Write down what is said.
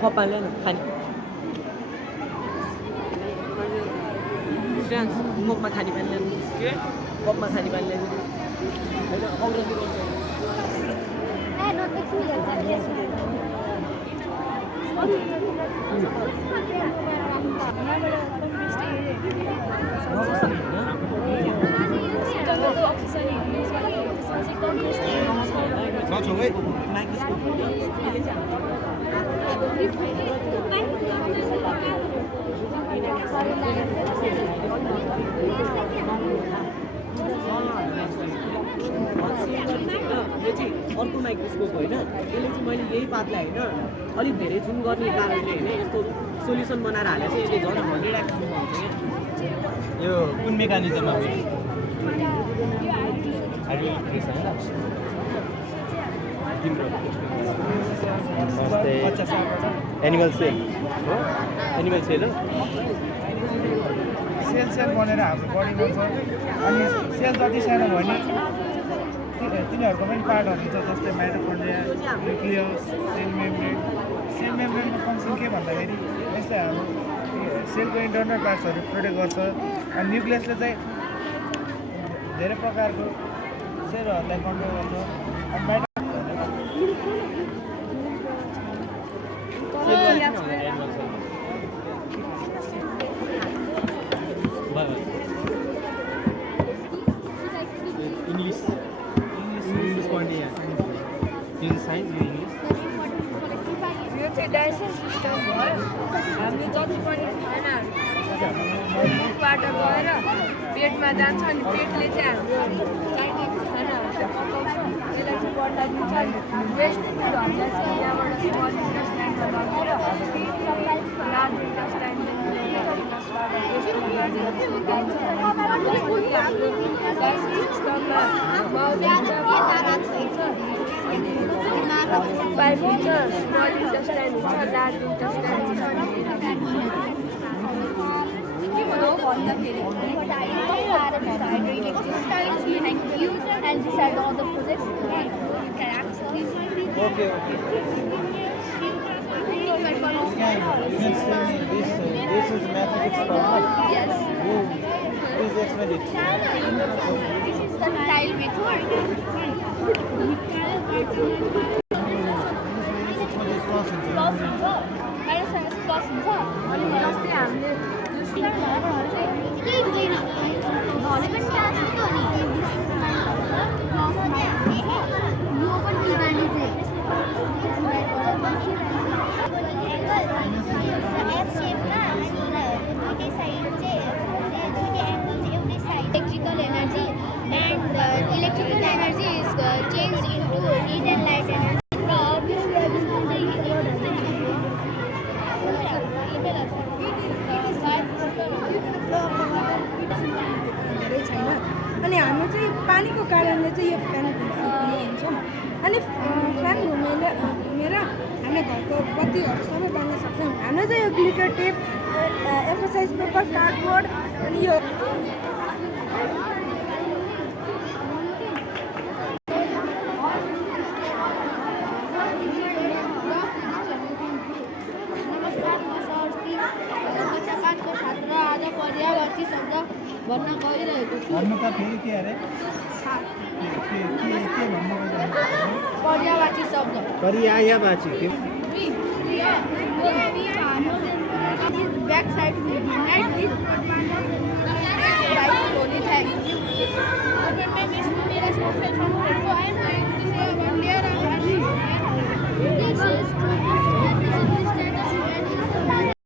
कपालले खाने मुखमा खाने पानी ल्याउनु के कपमा खाने पानी ल्याउनु अर्को माइक्रोस्कोप होइन यसले चाहिँ मैले यही पातलाई होइन अलिक धेरै जुम गर्ने कारणले होइन यस्तो सोल्युसन बनाएर हाले चाहिँ यसले झन् 100x जुम हुन्छ यो कुन मेकानिजममा एनिमल सेल हो एनिमल सेल हो सेल बनेर हाम्रो बडीमा छ अनि सेल जति सानो भयो नि तिनीहरूको पनि पार्टहरू हुन्छ जस्तै माइटोकन्ड्रिया न्युक्लियस सेल मेम्ब्रेनको फङ्सन के भन्दाखेरि यसले हाम्रो सेलको इन्टरनल पार्ट्सहरू प्रोटेक्ट गर्छ अनि न्युक्लियसले चाहिँ धेरै प्रकारको सेलहरूलाई कन्ट्रोल गर्छ अनि हामीले जति पनि खानाहरू मुखबाट गएर पेटमा जान्छ अनि पेटले चाहिँ हाम्रो चाहिने खानाहरू चाहिँ पकाउँछ यसलाई चाहिँ बढ्दा दिन्छ वेस्ट फुडहरूलाई चाहिँ यहाँबाट स्मल इन्टेस्टाइनमा लगेर large Five meters, small intestine, large intestine. And decide all the projects you can access. Okay. This is mathematics problem. Yes. Please explain it. This is the tile method. Electrical energy and electrical energy is changed into heat and light energy. अनि हाम्रो चाहिँ पानीको कारणले चाहिँ यो fan घुम्छौँ अनि fan घुमेर हामीले घरको बत्तीहरू सबै बाल्न सक्छौँ हाम्रो चाहिँ यो glitter tape exercise paper cardboard अनि यो भन्न गइरहेको छु भन्नु त फेरि के अरे के भन्नु पर्यावाची शब्द पर्यायवाची के बैक साइड में